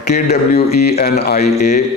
KWENIA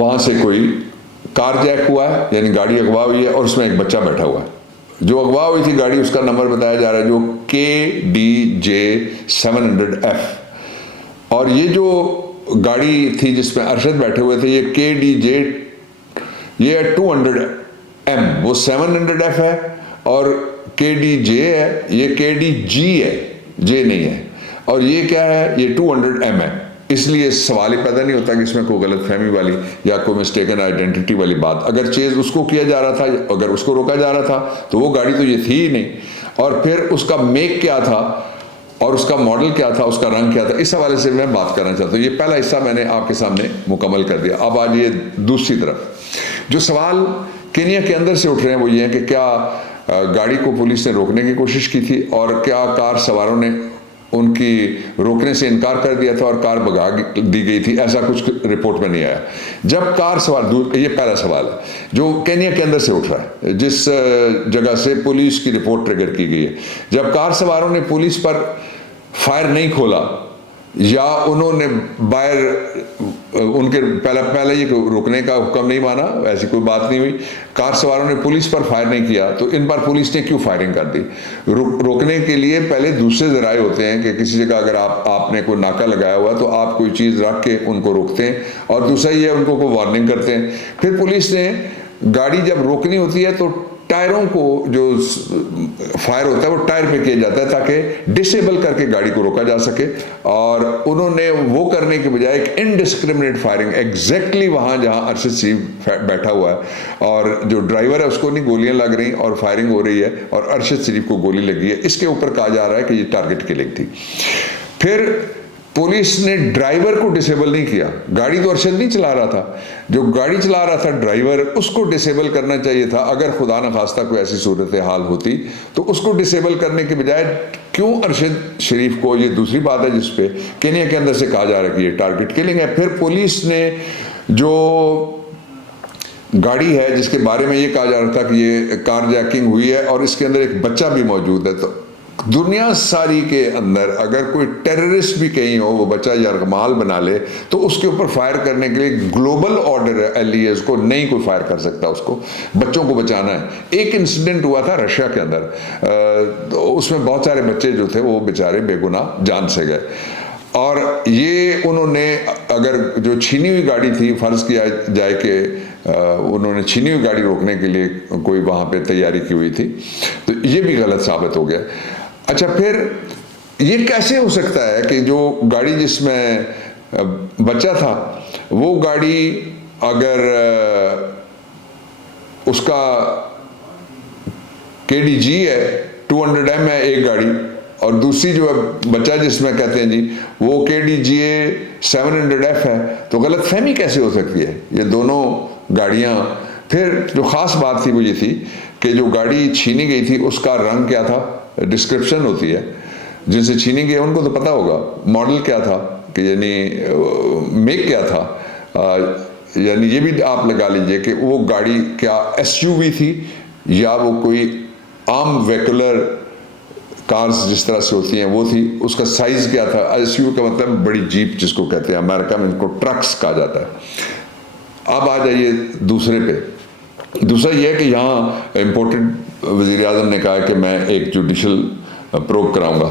وہاں سے کوئی کار جیک ہوا ہے، یعنی گاڑی اغوا ہوئی ہے اور اس میں ایک بچہ بیٹھا ہوا ہے۔ جو اغوا ہوئی تھی گاڑی، اس کا نمبر بتایا جا رہا ہے جو KDJ700F، اور یہ جو گاڑی تھی جس میں ارشد بیٹھے ہوئے تھے یہ KDJ، یہ 200M، وہ 700F ہے، اور KDJ ہے، یہ KDG ہے، J نہیں ہے، اور یہ کیا ہے، یہ 200M ہے۔ اس لیے سوال ہی پیدا نہیں ہوتا کہ اس میں کوئی غلط فہمی والی یا کوئی مسٹیکن آئیڈینٹی والی بات، اگر چیز اس کو کیا جا رہا تھا، اگر اس کو روکا جا رہا تھا تو وہ گاڑی تو یہ تھی ہی نہیں، اور پھر اس کا میک کیا تھا اور اس کا ماڈل کیا تھا، اس کا رنگ کیا تھا، اس حوالے سے میں بات کرنا چاہتا ہوں۔ یہ پہلا حصہ میں نے آپ کے سامنے مکمل کر دیا۔ اب آج یہ دوسری طرف جو سوال کینیا کے اندر سے اٹھ رہے ہیں وہ یہ ہیں کہ کیا گاڑی کو پولیس نے روکنے کی کوشش کی تھی، اور کیا کار سواروں نے ان کی روکنے سے انکار کر دیا تھا اور کار بھگا دی گئی تھی، ایسا کچھ رپورٹ میں نہیں آیا۔ جب کار سوار، یہ پہلا سوال ہے جو کینیا کے اندر سے اٹھ رہا ہے، جس جگہ سے پولیس کی رپورٹ ٹریگر کی گئی ہے، جب کار سواروں نے پولیس پر فائر نہیں کھولا یا انہوں نے باہر ان کے پہلے یہ روکنے کا حکم نہیں مانا، ایسی کوئی بات نہیں ہوئی، کار سواروں نے پولیس پر فائر نہیں کیا، تو ان پر پولیس نے کیوں فائرنگ کر دی؟ روکنے کے لیے پہلے دوسرے ذرائع ہوتے ہیں کہ کسی جگہ اگر آپ نے کوئی ناکہ لگایا ہوا تو آپ کوئی چیز رکھ کے ان کو روکتے ہیں، اور دوسرا یہ ان کو کوئی وارننگ کرتے ہیں۔ پھر پولیس نے گاڑی جب روکنی ہوتی ہے تو ٹائروں کو جو فائر ہوتا ہے وہ ٹائر پہ کیا جاتا ہے تاکہ ڈسیبل کر کے گاڑی کو روکا جا سکے، اور انہوں نے وہ کرنے کے بجائے ایک انڈسکرمنیٹ فائرنگ ایگزیکٹلی وہاں جہاں ارشد شریف بیٹھا ہوا ہے اور جو ڈرائیور ہے اس کو نہیں گولیاں لگ رہی اور فائرنگ ہو رہی ہے اور ارشد شریف کو گولی لگی ہے، اس کے اوپر کہا جا رہا ہے کہ یہ ٹارگٹ کلنگ تھی۔ پھر پولیس نے ڈرائیور کو ڈسیبل نہیں کیا، گاڑی تو ارشد نہیں چلا رہا تھا، جو گاڑی چلا رہا تھا ڈرائیور، اس کو ڈسیبل کرنا چاہیے تھا۔ اگر خدا نخواستہ کوئی ایسی صورتحال ہوتی تو اس کو ڈسیبل کرنے کے بجائے کیوں ارشد شریف کو، یہ دوسری بات ہے جس پہ کینیا کے اندر سے کہا جا رہا ہے کہ یہ ٹارگٹ کلنگ ہے۔ پھر پولیس نے جو گاڑی ہے جس کے بارے میں یہ کہا جا رہا تھا کہ یہ کار جیکنگ ہوئی ہے اور اس کے اندر ایک بچہ بھی موجود ہے، تو دنیا ساری کے اندر اگر کوئی ٹیررسٹ بھی کہیں ہو وہ بچہ یرغمال بنا لے تو اس کے اوپر فائر کرنے کے لیے گلوبل آرڈر ہے LES کو، نہیں کوئی فائر کر سکتا، اس کو بچوں کو بچانا ہے۔ ایک انسیڈنٹ ہوا تھا رشیا کے اندر، اس میں بہت سارے بچے جو تھے وہ بیچارے بے گناہ جان سے گئے، اور یہ انہوں نے اگر جو چھینی ہوئی گاڑی تھی، فرض کیا جائے کہ انہوں نے چھینی ہوئی گاڑی روکنے کے لیے کوئی وہاں پہ تیاری کی ہوئی تھی، تو یہ بھی غلط ثابت ہو گیا۔ اچھا، پھر یہ کیسے ہو سکتا ہے کہ جو گاڑی جس میں بچہ تھا وہ گاڑی اگر اس کا KDG ہے، 200M ہے ایک گاڑی، اور دوسری جو بچہ جس میں کہتے ہیں جی وہ KDGA 700F ہے، تو غلط فہمی کیسے ہو سکتی ہے یہ دونوں گاڑیاں؟ پھر جو خاص بات تھی وہ یہ تھی کہ جو گاڑی چھینی گئی تھی اس کا رنگ کیا تھا، ڈسکرپشن ہوتی ہے، جن سے چھینی گئی ان کو تو پتا ہوگا ماڈل کیا تھا، کہ یعنی میک کیا تھا، یعنی یہ بھی آپ لگا لیجئے کہ وہ گاڑی کیا SUV تھی یا وہ کوئی عام ویکولر کارز جس طرح سے ہوتی ہیں وہ تھی، اس کا سائز کیا تھا۔ SUV کا مطلب بڑی جیپ جس کو کہتے ہیں، امریکہ میں ان کو ٹرکس کہا جاتا ہے۔ اب آ جائیے دوسرے پہ۔ دوسرا یہ ہے کہ یہاں امپورٹنٹ وزیر اعظم نے کہا کہ میں ایک جوڈیشل پروب کراؤں گا،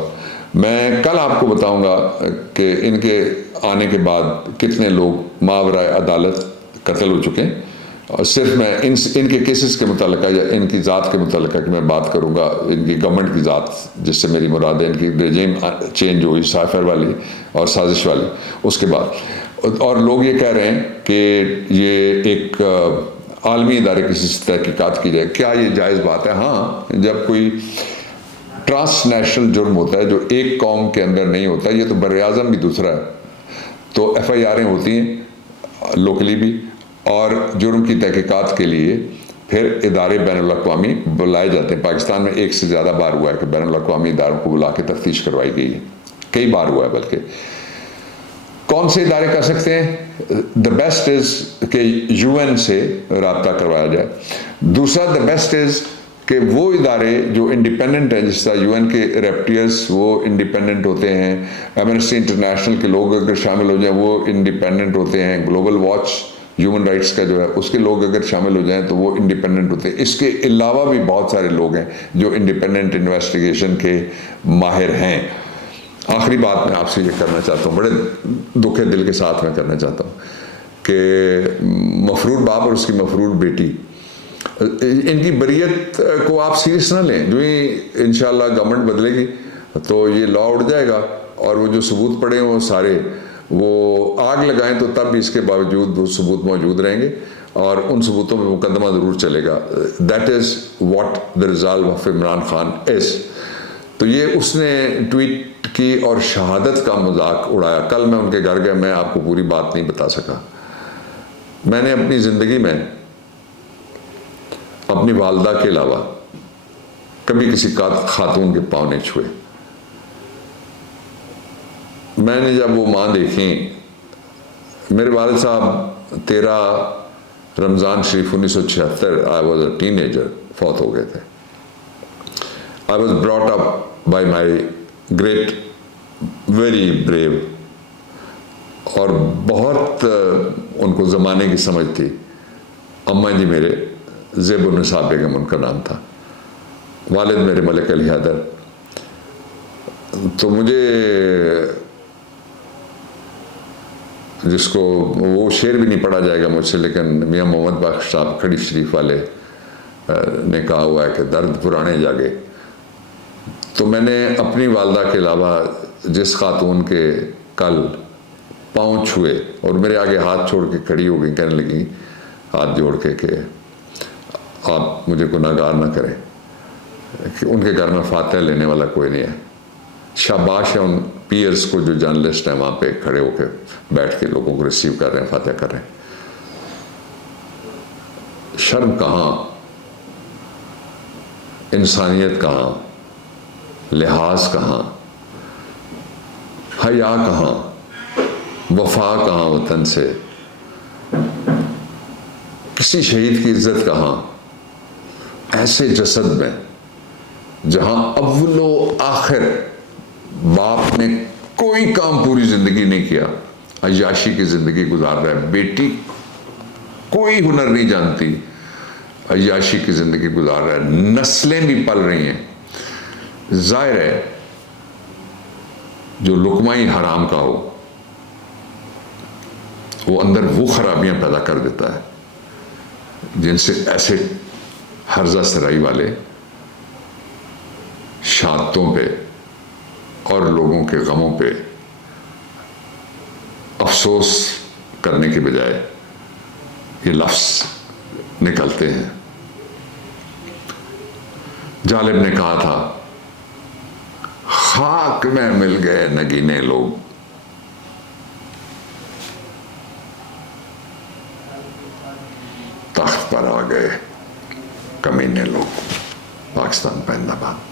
میں کل آپ کو بتاؤں گا کہ ان کے آنے کے بعد کتنے لوگ ماورائے عدالت قتل ہو چکے ہیں، اور صرف میں ان کے کیسز کے متعلقہ یا ان کی ذات کے متعلقہ کہ میں بات کروں گا، ان کی گورنمنٹ کی ذات جس سے میری مراد ہے ان کی رجیم چینج ہوئی سائفر والی اور سازش والی، اس کے بعد، اور لوگ یہ کہہ رہے ہیں کہ یہ ایک عالمی ادارے کسی سے تحقیقات کی جائے۔ کیا یہ جائز بات ہے؟ ہاں، جب کوئی ٹرانس نیشنل جرم ہوتا ہے جو ایک قوم کے اندر نہیں ہوتا، یہ تو بر اعظم بھی دوسرا ہے، تو FIRیں ہوتی ہیں لوکلی بھی، اور جرم کی تحقیقات کے لیے پھر ادارے بین الاقوامی بلائے جاتے ہیں۔ پاکستان میں ایک سے زیادہ بار ہوا ہے کہ بین الاقوامی اداروں کو بلا کے تفتیش کروائی گئی ہے، کئی بار ہوا ہے بلکہ۔ کون سے ادارے کر سکتے ہیں؟ دا بیسٹ از کہ UN سے رابطہ کروایا جائے۔ دوسرا دا بیسٹ از کہ وہ ادارے جو انڈیپینڈنٹ ہیں، جس طرح UN کے ریپٹیئرس وہ انڈیپینڈنٹ ہوتے ہیں، ایمنسٹی انٹرنیشنل کے لوگ اگر شامل ہو جائیں وہ انڈیپینڈنٹ ہوتے ہیں، گلوبل واچ ہیومن رائٹس کا جو ہے اس کے لوگ اگر شامل ہو جائیں تو وہ انڈیپینڈنٹ ہوتے ہیں. اس کے علاوہ بھی بہت سارے لوگ ہیں جو انڈیپینڈنٹ انویسٹیگیشن کے ماہر ہیں. آخری بات میں آپ سے یہ کرنا چاہتا ہوں, بڑے دکھ دل کے ساتھ میں کرنا چاہتا ہوں کہ مفرور باپ اور اس کی مفرور بیٹی, ان کی بریت کو آپ سیریس نہ لیں. جو ہی انشاءاللہ گورنمنٹ بدلے گی تو یہ لا اٹھ جائے گا, اور وہ جو ثبوت پڑے ہیں وہ سارے وہ آگ لگائیں تو تب بھی اس کے باوجود وہ ثبوت موجود رہیں گے, اور ان ثبوتوں پہ مقدمہ ضرور چلے گا. That is what the resolve of Imran Khan is. تو یہ اس نے ٹویٹ کی اور شہادت کا مذاق اڑایا. کل میں ان کے گھر گیا, میں آپ کو پوری بات نہیں بتا سکا. میں نے اپنی زندگی میں اپنی والدہ کے علاوہ کبھی کسی خاتون کے پاؤں نہیں چھوئے. میں نے جب وہ ماں دیکھیں, میرے والد صاحب 13 رمضان شریف 1976 I was a ten ager فوت ہو گئے تھے. I was brought up by my great very brave, اور بہت ان کو زمانے کی سمجھ تھی. اماں جی میرے زیب النساء بیگم ان کا نام تھا, والد میرے ملک علی حیدر. تو مجھے جس کو وہ شعر بھی نہیں پڑھا جائے گا مجھ سے, لیکن میاں محمد بخش صاحب کھڑی شریف والے نے کہا ہوا ہے کہ درد پرانے جاگے. تو میں نے اپنی والدہ کے علاوہ جس خاتون کے کل پاؤں چھوئے اور میرے آگے ہاتھ چھوڑ کے کھڑی ہو گئی, کہنے لگی ہاتھ جوڑ کے کہ آپ مجھے گناہگار نہ کریں, کہ ان کے گھر میں فاتحہ لینے والا کوئی نہیں ہے. شاباش ہے ان پیئرز کو جو جرنلسٹ ہیں وہاں پہ کھڑے ہو کے بیٹھ کے لوگوں کو ریسیو کر رہے ہیں, فاتحہ کر رہے ہیں. شرم کہاں, انسانیت کہاں, لحاظ کہاں, حیا کہاں, وفا کہاں وطن سے, کسی شہید کی عزت کہاں. ایسے جسد میں جہاں اول و آخر باپ نے کوئی کام پوری زندگی نہیں کیا, عیاشی کی زندگی گزار رہا ہے. بیٹی کوئی ہنر نہیں جانتی, عیاشی کی زندگی گزار رہا ہے. نسلیں بھی پل رہی ہیں. ظاہر ہے جو لقمہ حرام کا ہو وہ اندر وہ خرابیاں پیدا کر دیتا ہے جن سے ایسے ہرزہ سرائی والے شہادتوں پہ اور لوگوں کے غموں پہ افسوس کرنے کے بجائے یہ لفظ نکلتے ہیں. جالب نے کہا تھا خاک میں مل گئے نگینے لوگ, تخت پر آ گئے کمینے لوگ. پاکستان زندہ باد.